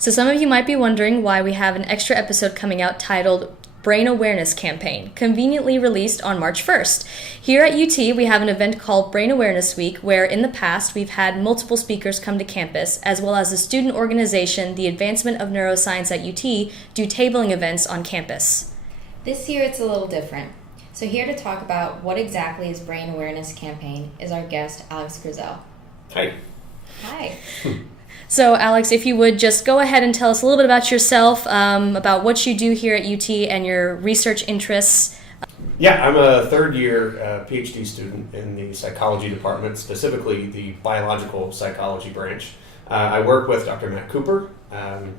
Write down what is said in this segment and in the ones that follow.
So some of you might be wondering why we have an extra episode coming out titled Brain Awareness Campaign, conveniently released on March 1st. Here at UT, we have an event called Brain Awareness Week, where in the past we've had multiple speakers come to campus, as well as the student organization, the Advancement of Neuroscience at UT, do tabling events on campus. This year it's a little different. So here to talk about what exactly is Brain Awareness Campaign is our guest, Alex Grizel. Hi. Hi. So Alex, if you would just go ahead and tell us a little bit about yourself, about what you do here at UT and your research interests. Yeah, I'm a third-year PhD student in the psychology department, specifically the biological psychology branch. I work with Dr. Matt Cooper.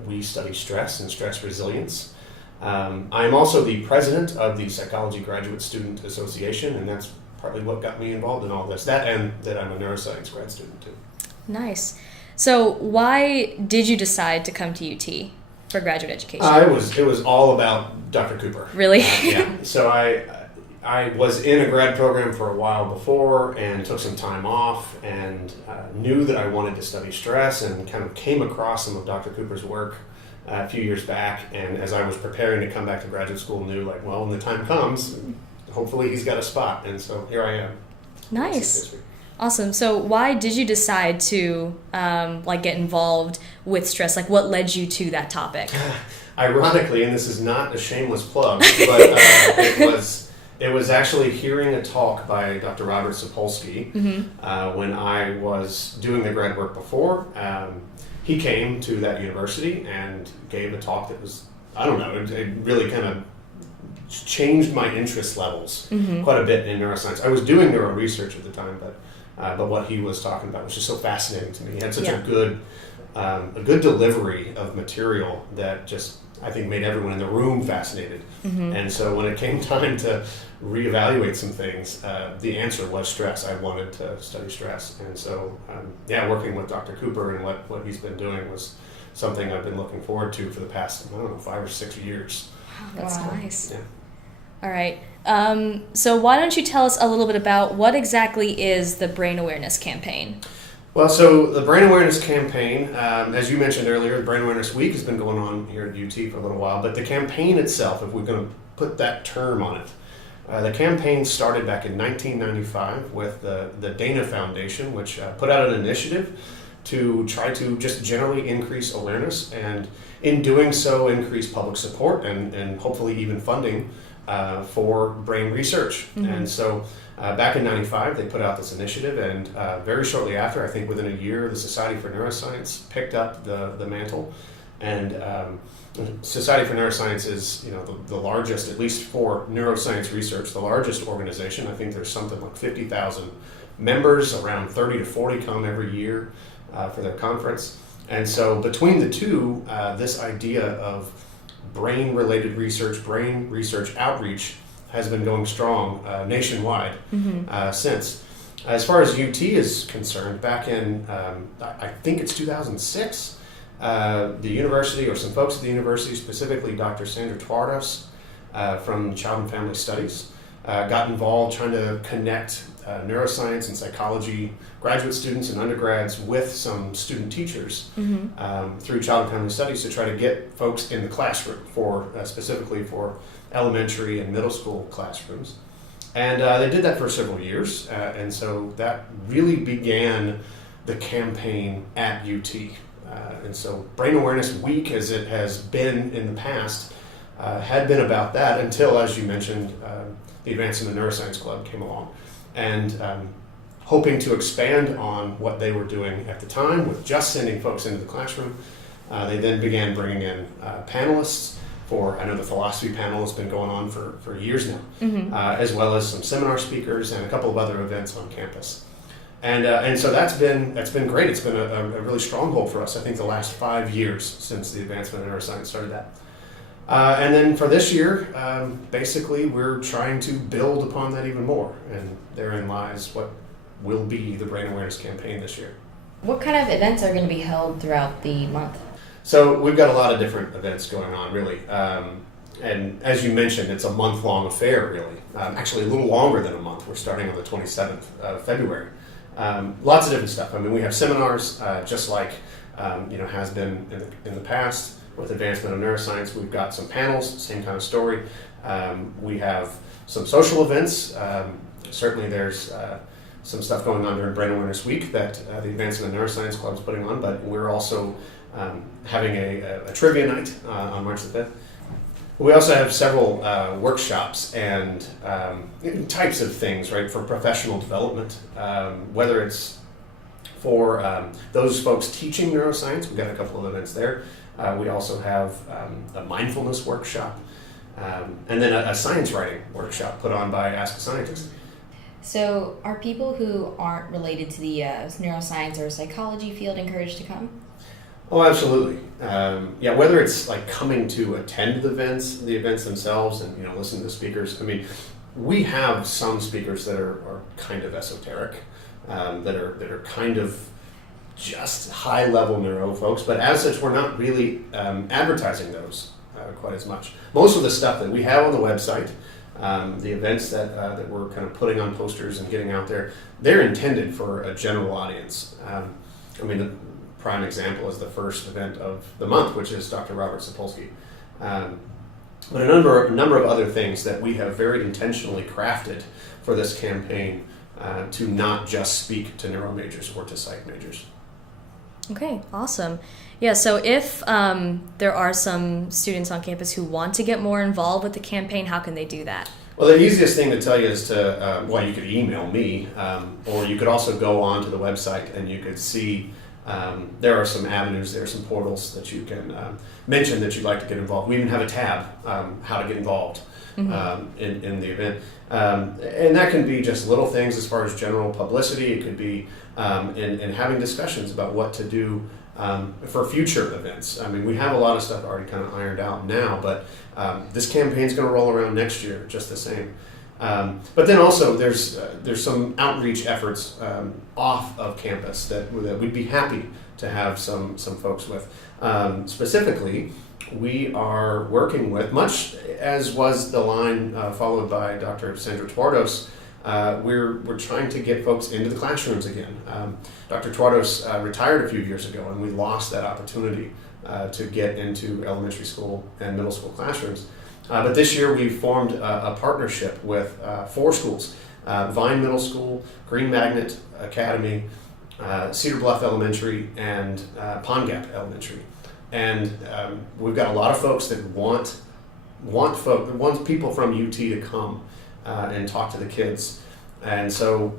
We study stress and stress resilience. I'm also the president of the Psychology Graduate Student Association, and that's partly what got me involved in all this. That and that I'm a neuroscience grad student too. Nice. So why did you decide to come to UT for graduate education? It was all about Dr. Cooper. Really? Yeah. So I was in a grad program for a while before and took some time off and knew that I wanted to study stress and kind of came across some of Dr. Cooper's work a few years back. And as I was preparing to come back to graduate school, knew like, well, when the time comes, hopefully he's got a spot. And so here I am. Nice. Awesome. So why did you decide to get involved with stress? Like what led you to that topic? Ironically, and this is not a shameless plug, but it was actually hearing a talk by Dr. Robert Sapolsky when I was doing the grad work before. He came to that university and gave a talk that was, I don't know, it really kind of changed my interest levels quite a bit in neuroscience. I was doing neuro research at the time, but what he was talking about was just so fascinating to me. He had such a good delivery of material that just, I think, made everyone in the room fascinated. And so when it came time to reevaluate some things, the answer was stress. I wanted to study stress. And so, working with Dr. Cooper and what he's been doing was something I've been looking forward to for the past, 5 or 6 years. Wow, that's nice. Yeah. All right. So why don't you tell us a little bit about what exactly is the Brain Awareness Campaign? Well, so the Brain Awareness Campaign, as you mentioned earlier, the Brain Awareness Week has been going on here at UT for a little while, but the campaign itself, if we're going to put that term on it, the campaign started back in 1995 with the Dana Foundation, which put out an initiative to try to just generally increase awareness and in doing so increase public support and hopefully even funding for brain research. And so back in 95 they put out this initiative, and very shortly after, I think within a year, the Society for Neuroscience picked up the mantle. And Society for Neuroscience is the largest, at least for neuroscience research, the largest organization. I think there's something like 50,000 members, around 30 to 40 come every year for their conference. And so between the two, this idea of brain-related research, brain research outreach has been going strong nationwide since. As far as UT is concerned, back in, I think it's 2006, the university, or some folks at the university, specifically Dr. Sandra Twardos from Child and Family Studies, got involved trying to connect neuroscience and psychology graduate students and undergrads with some student teachers through Child and Family Studies to try to get folks in the classroom specifically for elementary and middle school classrooms. And they did that for several years, and so that really began the campaign at UT. And so Brain Awareness Week, as it has been in the past, had been about that until, as you mentioned, the Advancement of Neuroscience Club came along. And hoping to expand on what they were doing at the time with just sending folks into the classroom, they then began bringing in panelists I know the philosophy panel has been going on for years now, as well as some seminar speakers and a couple of other events on campus. And so that's been great. It's been a really stronghold for us, I think, the last 5 years since the Advancement of Neuroscience started that. And then for this year, basically, we're trying to build upon that even more. And therein lies what will be the Brain Awareness Campaign this year. What kind of events are going to be held throughout the month? So we've got a lot of different events going on, really. And as you mentioned, it's a month-long affair, really. Actually, a little longer than a month. We're starting on the 27th of February. Lots of different stuff. I mean, we have seminars, just like has been in the past. With advancement of neuroscience, we've got some panels, same kind of story. We have some social events. Certainly there's some stuff going on during Brain Awareness Week that the Advancement of Neuroscience Club is putting on, but we're also having a trivia night on March the 5th. We also have several workshops and types of things, right, for professional development, whether it's for those folks teaching neuroscience. We've got a couple of events there. We also have a mindfulness workshop, and then a science writing workshop put on by Ask a Scientist. So are people who aren't related to the neuroscience or psychology field encouraged to come? Oh, absolutely. Whether it's like coming to attend the events themselves and listen to the speakers. I mean, we have some speakers that are kind of esoteric, that are kind of just high level neuro folks, but as such, we're not really advertising those quite as much. Most of the stuff that we have on the website, the events that we're kind of putting on posters and getting out there, they're intended for a general audience. The prime example is the first event of the month, which is Dr. Robert Sapolsky. But a number of other things that we have very intentionally crafted for this campaign to not just speak to neuro majors or to psych majors. Okay, awesome. Yeah, so if there are some students on campus who want to get more involved with the campaign, how can they do that? Well, the easiest thing to tell you is to, you could email me, or you could also go onto the website and you could see there are some avenues, there are some portals that you can mention that you'd like to get involved. We even have a tab, how to get involved in the event. And that can be just little things as far as general publicity. It could be in having discussions about what to do for future events. I mean, we have a lot of stuff already kind of ironed out now, but this campaign's going to roll around next year just the same. But then also there's some outreach efforts off of campus that we'd be happy to have some folks with. Specifically, we are working with, much as was the line followed by Dr. Sandra Tuardos, we're trying to get folks into the classrooms again. Dr. Tuardos retired a few years ago, and we lost that opportunity to get into elementary school and middle school classrooms. But this year we formed a partnership with 4 schools, Vine Middle School, Green Magnet Academy, Cedar Bluff Elementary, and Pond Gap Elementary. And we've got a lot of folks that want people from UT to come and talk to the kids. And so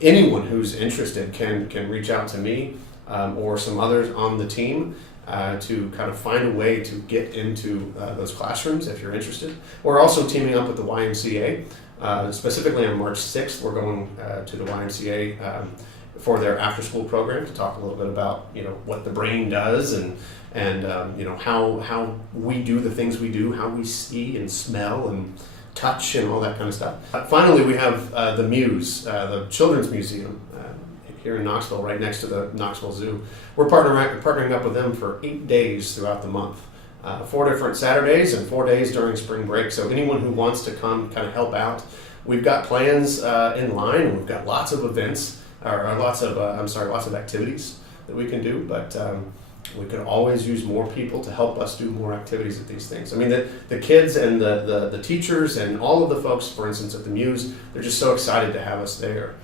anyone who's interested can reach out to me or some others on the team to kind of find a way to get into those classrooms if you're interested. We're also teaming up with the YMCA. Specifically on March 6th, we're going to the YMCA for their after-school program to talk a little bit about what the brain does and how we do the things we do, how we see and smell and touch and all that kind of stuff. Finally, we have the Muse, the Children's Museum here in Knoxville, right next to the Knoxville Zoo. We're partnering up with them for 8 days throughout the month. 4 different Saturdays and 4 days during spring break. So anyone who wants to come kind of help out, we've got plans in line, and we've got lots of events, lots of activities that we can do, but we could always use more people to help us do more activities at these things. I mean, the kids and the teachers and all of the folks, for instance, at the Muse, they're just so excited to have us there.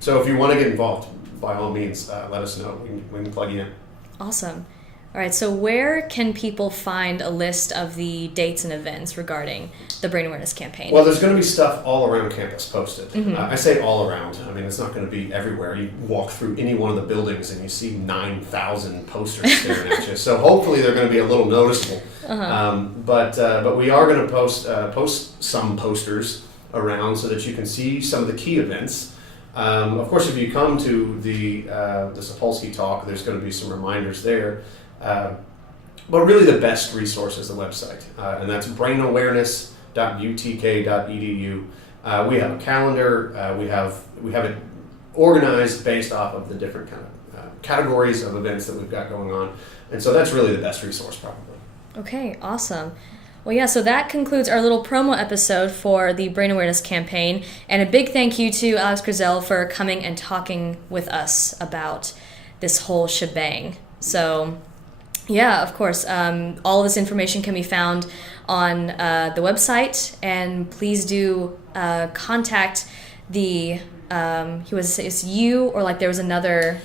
So if you want to get involved, by all means, let us know. We can plug you in. Awesome. All right, so where can people find a list of the dates and events regarding the Brain Awareness Campaign? Well, there's going to be stuff all around campus posted. I say all around. I mean, it's not going to be everywhere. You walk through any one of the buildings and you see 9,000 posters staring at you. So hopefully they're going to be a little noticeable. But we are going to post some posters around so that you can see some of the key events. Of course, if you come to the Sapolsky talk, there's going to be some reminders there. But really the best resource is the website, and that's brainawareness.utk.edu. We have a calendar. We have it organized based off of the different kind of categories of events that we've got going on, and so that's really the best resource probably. Okay, awesome. Well, yeah, so that concludes our little promo episode for the Brain Awareness Campaign, and a big thank you to Alex Grizel for coming and talking with us about this whole shebang. So, yeah, of course. All of this information can be found on the website, and please do contact the. It's you, or like there's another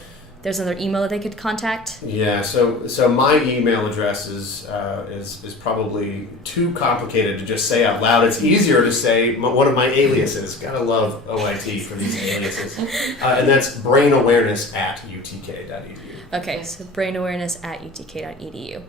email that they could contact. Yeah, so my email address is probably too complicated to just say out loud. It's easier to say one of my aliases. Gotta love OIT for these aliases, and that's brainawareness@utk.edu. Okay, so brainawareness@utk.edu.